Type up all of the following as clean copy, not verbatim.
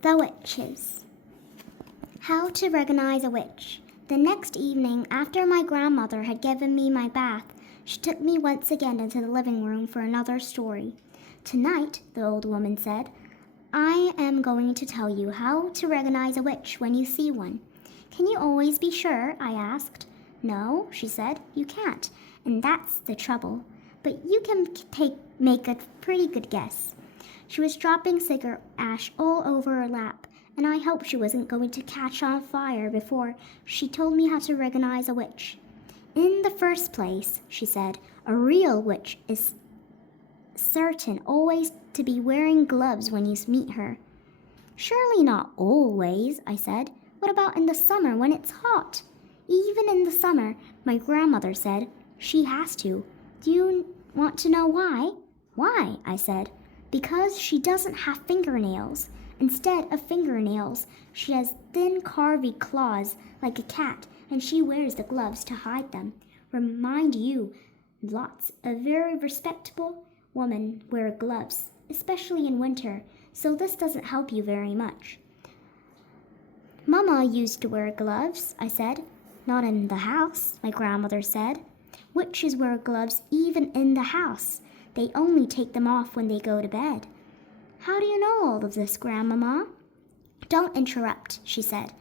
The Witches. How to recognize a witch. The next evening, after my grandmother had given me my bath, she took me once again into the living room for another story. Tonight, the old woman said, I am going to tell you how to recognize a witch when you see one. Can you always be sure? I asked. No, she said, you can't, and that's the trouble. But you can make a pretty good guess. She was dropping cigarette ash all over her lap, and I hoped she wasn't going to catch on fire before she told me how to recognize a witch. In the first place, she said, a real witch is certain always to be wearing gloves when you meet her. Surely not always, I said. What about in the summer when it's hot? Even in the summer, my grandmother said, she has to. Do you want to know why? Why? I said. Because she doesn't have fingernails. Instead of fingernails, she has thin carvy claws like a cat, and she wears the gloves to hide them. Remind you, lots of very respectable women wear gloves, especially in winter, so this doesn't help you very much. Mama used to wear gloves, I said. Not in the house, my grandmother said. Witches wear gloves even in the house. They only take them off when they go to bed. How do you know all of this, Grandmama? Don't interrupt, she said.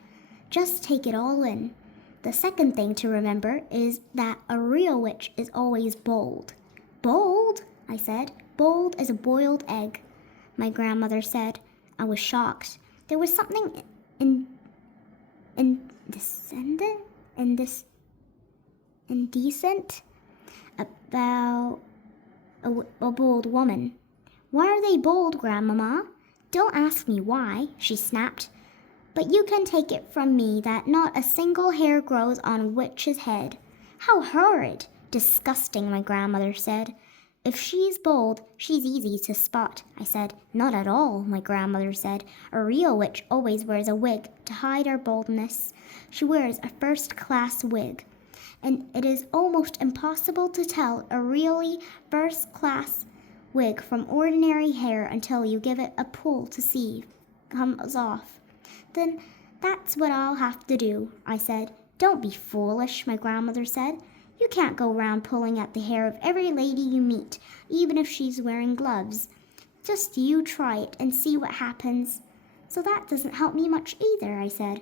Just take it all in. The second thing to remember is that a real witch is always bold. Bold? I said. Bold as a boiled egg, my grandmother said. I was shocked. There was something indecent about a bold woman. Why are they bold, Grandmama? Don't ask me why, she snapped. But you can take it from me that not a single hair grows on a witch's head. How horrid! Disgusting, my grandmother said. If she's bold, she's easy to spot, I said. Not at all, my grandmother said. A real witch always wears a wig to hide her boldness. She wears a first-class wig, and it is almost impossible to tell a really first-class wig from ordinary hair until you give it a pull to see comes off. Then that's what I'll have to do, I said. Don't be foolish, my grandmother said. You can't go round pulling at the hair of every lady you meet, even if she's wearing gloves. Just you try it and see what happens. So that doesn't help me much either, I said.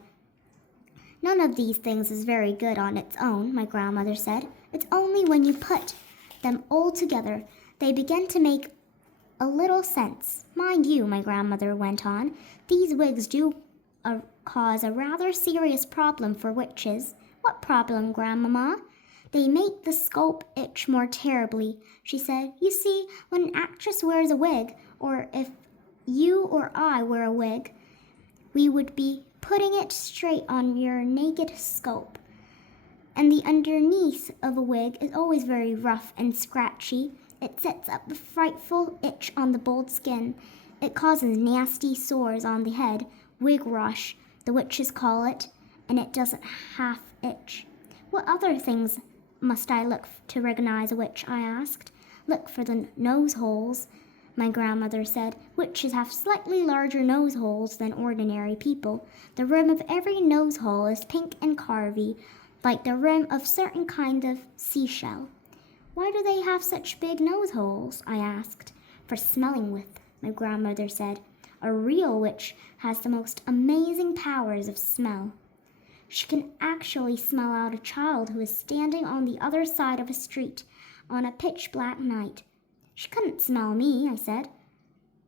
None of these things is very good on its own, my grandmother said. It's only when you put them all together they begin to make a little sense. Mind you, my grandmother went on, these wigs do cause a rather serious problem for witches. What problem, Grandmama? They make the scalp itch more terribly, she said. You see, when an actress wears a wig, or if you or I wear a wig, we would be putting it straight on your naked scalp. And the underneath of a wig is always very rough and scratchy. It sets up a frightful itch on the bold skin. It causes nasty sores on the head, wig rush, the witches call it, and it doesn't half itch. What other things must I look to recognize a witch? I asked. Look for the nose holes, my grandmother said. Witches have slightly larger nose holes than ordinary people. The rim of every nose hole is pink and carvy, like the rim of certain kind of seashell. Why do they have such big nose holes? I asked. For smelling with, my grandmother said. A real witch has the most amazing powers of smell. She can actually smell out a child who is standing on the other side of a street on a pitch-black night. She couldn't smell me, I said.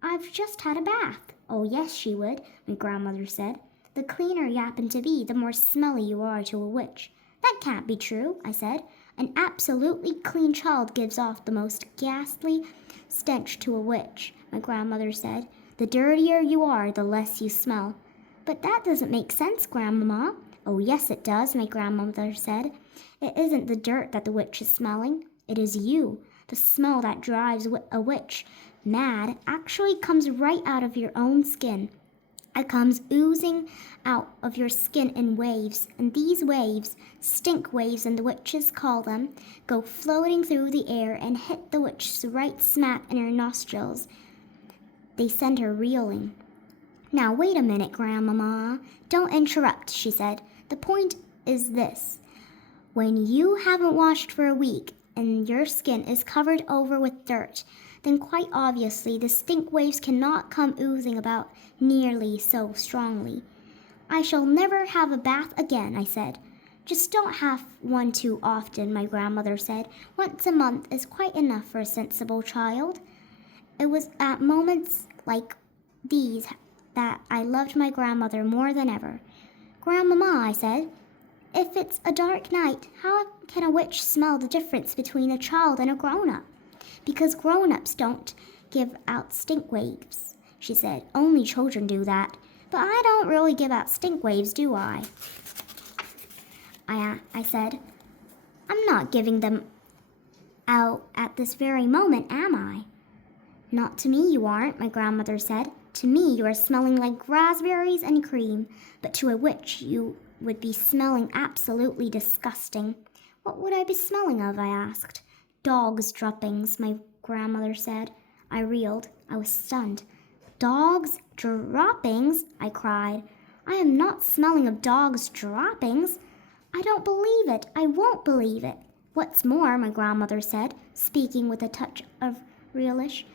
I've just had a bath. Oh, yes, she would, my grandmother said. The cleaner you happen to be, the more smelly you are to a witch. That can't be true, I said. An absolutely clean child gives off the most ghastly stench to a witch, my grandmother said. The dirtier you are, the less you smell. But that doesn't make sense, Grandmama. Oh, yes, it does, my grandmother said. It isn't the dirt that the witch is smelling. It is you. The smell that drives a witch mad actually comes right out of your own skin. It comes oozing out of your skin in waves, and these waves, stink waves and the witches call them, go floating through the air and hit the witch right smack in her nostrils. They send her reeling. Now, wait a minute, Grandmama. Don't interrupt, she said. The point is this. When you haven't washed for a week and your skin is covered over with dirt, then quite obviously the stink waves cannot come oozing about nearly so strongly. I shall never have a bath again, I said. Just don't have one too often, my grandmother said. Once a month is quite enough for a sensible child. It was at moments like these that I loved my grandmother more than ever. Grandmama, I said, if it's a dark night, how can a witch smell the difference between a child and a grown-up? Because grown-ups don't give out stink waves, she said. Only children do that. But I don't really give out stink waves, do I? I said, I'm not giving them out at this very moment, am I? Not to me you aren't, my grandmother said. To me you are smelling like raspberries and cream, but to a witch you would be smelling absolutely disgusting. What would I be smelling of, I asked. Dog's droppings, my grandmother said. I reeled. I was stunned. Dog's droppings? I cried. I am not smelling of dog's droppings. I don't believe it. I won't believe it. What's more, my grandmother said, speaking with a touch of realism,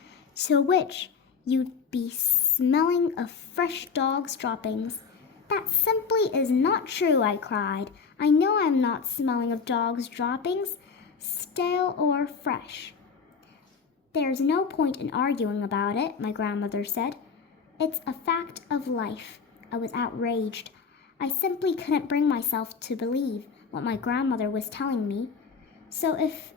to which you'd be smelling of fresh dog's droppings. That simply is not true, I cried. I know I'm not smelling of dog's droppings, stale or fresh. There's no point in arguing about it, my grandmother said. It's a fact of life. I was outraged. I simply couldn't bring myself to believe what my grandmother was telling me. So if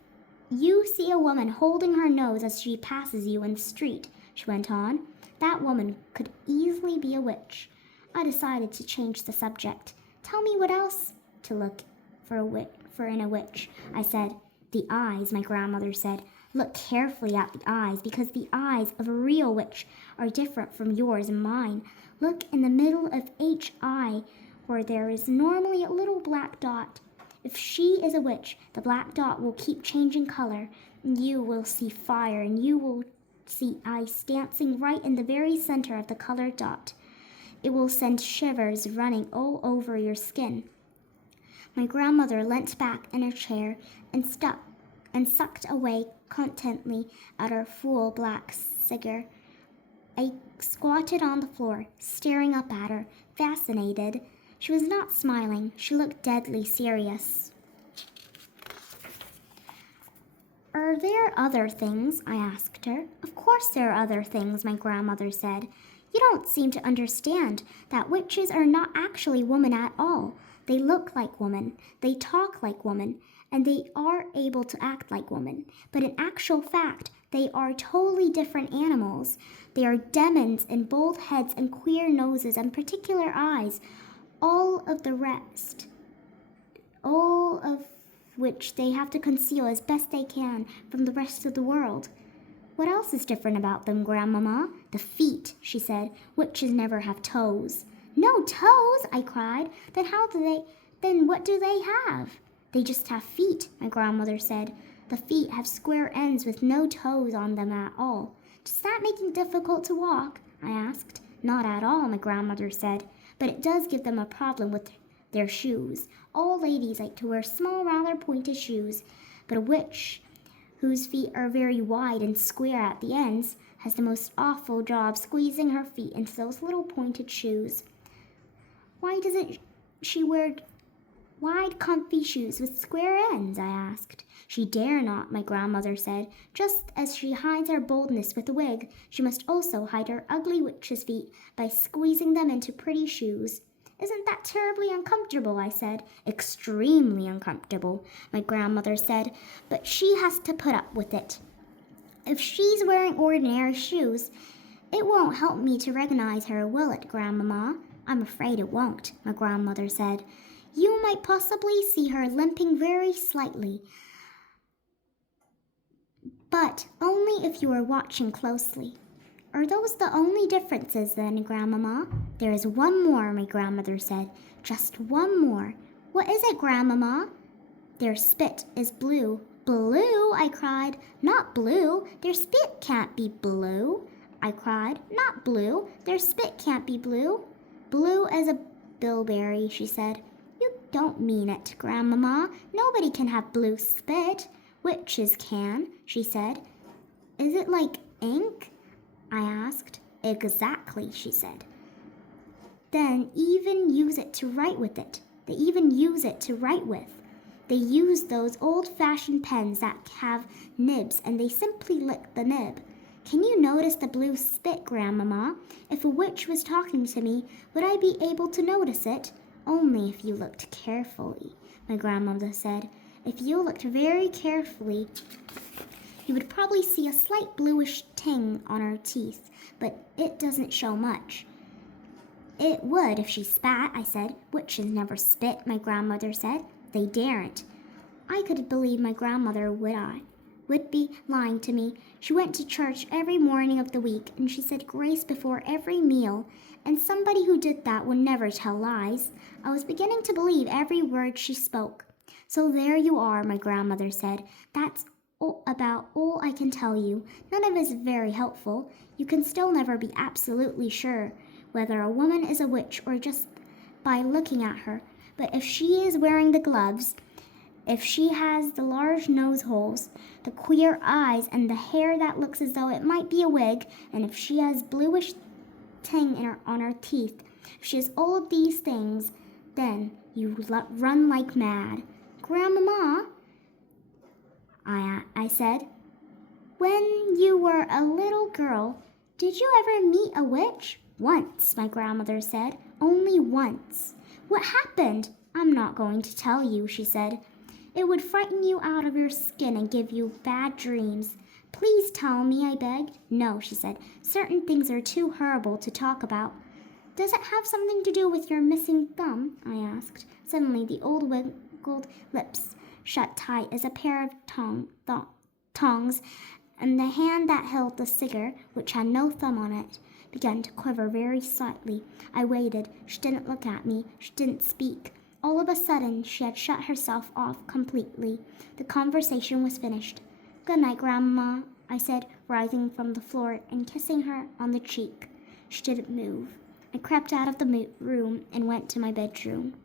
you see a woman holding her nose as she passes you in the street, she went on, that woman could easily be a witch. I decided to change the subject. Tell me what else to look for in a witch, I said. The eyes, my grandmother said. Look carefully at the eyes, because the eyes of a real witch are different from yours and mine. Look in the middle of each eye, where there is normally a little black dot. If she is a witch, the black dot will keep changing color, and you will see fire, and you will see ice dancing right in the very center of the colored dot. It will send shivers running all over your skin. My grandmother leant back in her chair and sucked away contentedly at her full black cigar. I squatted on the floor, staring up at her, fascinated. She was not smiling. She looked deadly serious. Are there other things? I asked her. Of course there are other things, my grandmother said. You don't seem to understand that witches are not actually women at all. They look like women, they talk like women, and they are able to act like women. But in actual fact, they are totally different animals. They are demons in bold heads and queer noses and particular eyes. All of which they have to conceal as best they can from the rest of the world. What else is different about them, Grandmama? The feet, she said. Witches never have toes. No toes, I cried. Then what do they have? They just have feet, my grandmother said. The feet have square ends with no toes on them at all. Does that make it difficult to walk? I asked. Not at all, my grandmother said. But it does give them a problem with their shoes. All ladies like to wear small, rather pointed shoes, but a witch whose feet are very wide and square at the ends has the most awful job squeezing her feet into those little pointed shoes. Why doesn't she wear wide, comfy shoes with square ends? I asked. She dare not, my grandmother said. Just as she hides her boldness with a wig, she must also hide her ugly witch's feet by squeezing them into pretty shoes. Isn't that terribly uncomfortable? I said. Extremely uncomfortable, my grandmother said, but she has to put up with it. If she's wearing ordinary shoes, it won't help me to recognize her, will it, Grandmama? I'm afraid it won't, my grandmother said. You might possibly see her limping very slightly, but only if you are watching closely. Are those the only differences then, Grandmama? There is one more, my grandmother said. Just one more. What is it, Grandmama? Their spit is blue. Blue? I cried. Not blue. Their spit can't be blue. I cried. Not blue. Their spit can't be blue. Blue as a bilberry, she said. You don't mean it, Grandmama. Nobody can have blue spit. Witches can, she said. Is it like ink? I asked. Exactly, she said. Then even use it to write with it. They even use it to write with. They use those old-fashioned pens that have nibs, and they simply lick the nib. Can you notice the blue spit, Grandmama? If a witch was talking to me, would I be able to notice it? Only if you looked carefully, my grandmother said. If you looked very carefully, you would probably see a slight bluish ting on her teeth, but it doesn't show much. It would if she spat, I said. Witches never spit, my grandmother said. They daren't. I could believe my grandmother would be lying to me. She went to church every morning of the week, and she said grace before every meal, and somebody who did that would never tell lies. I was beginning to believe every word she spoke. So there you are, my grandmother said. That's about all I can tell you. None of it is very helpful. You can still never be absolutely sure whether a woman is a witch or just by looking at her. But if she is wearing the gloves, if she has the large nose holes, the queer eyes, and the hair that looks as though it might be a wig, and if she has bluish ting on her teeth, if she has all of these things, then you run like mad. Grandmama, I said, when you were a little girl, did you ever meet a witch? Once, my grandmother said. Only once. What happened? I'm not going to tell you, she said. It would frighten you out of your skin and give you bad dreams. Please tell me, I begged. No, she said. Certain things are too horrible to talk about. Does it have something to do with your missing thumb? I asked. Suddenly the old wrinkled lips shut tight as a pair of tongs, and the hand that held the cigar, which had no thumb on it, began to quiver very slightly. I waited. She didn't look at me. She didn't speak. All of a sudden, she had shut herself off completely. The conversation was finished. Good night, Grandma, I said, rising from the floor and kissing her on the cheek. She didn't move. I crept out of the room and went to my bedroom.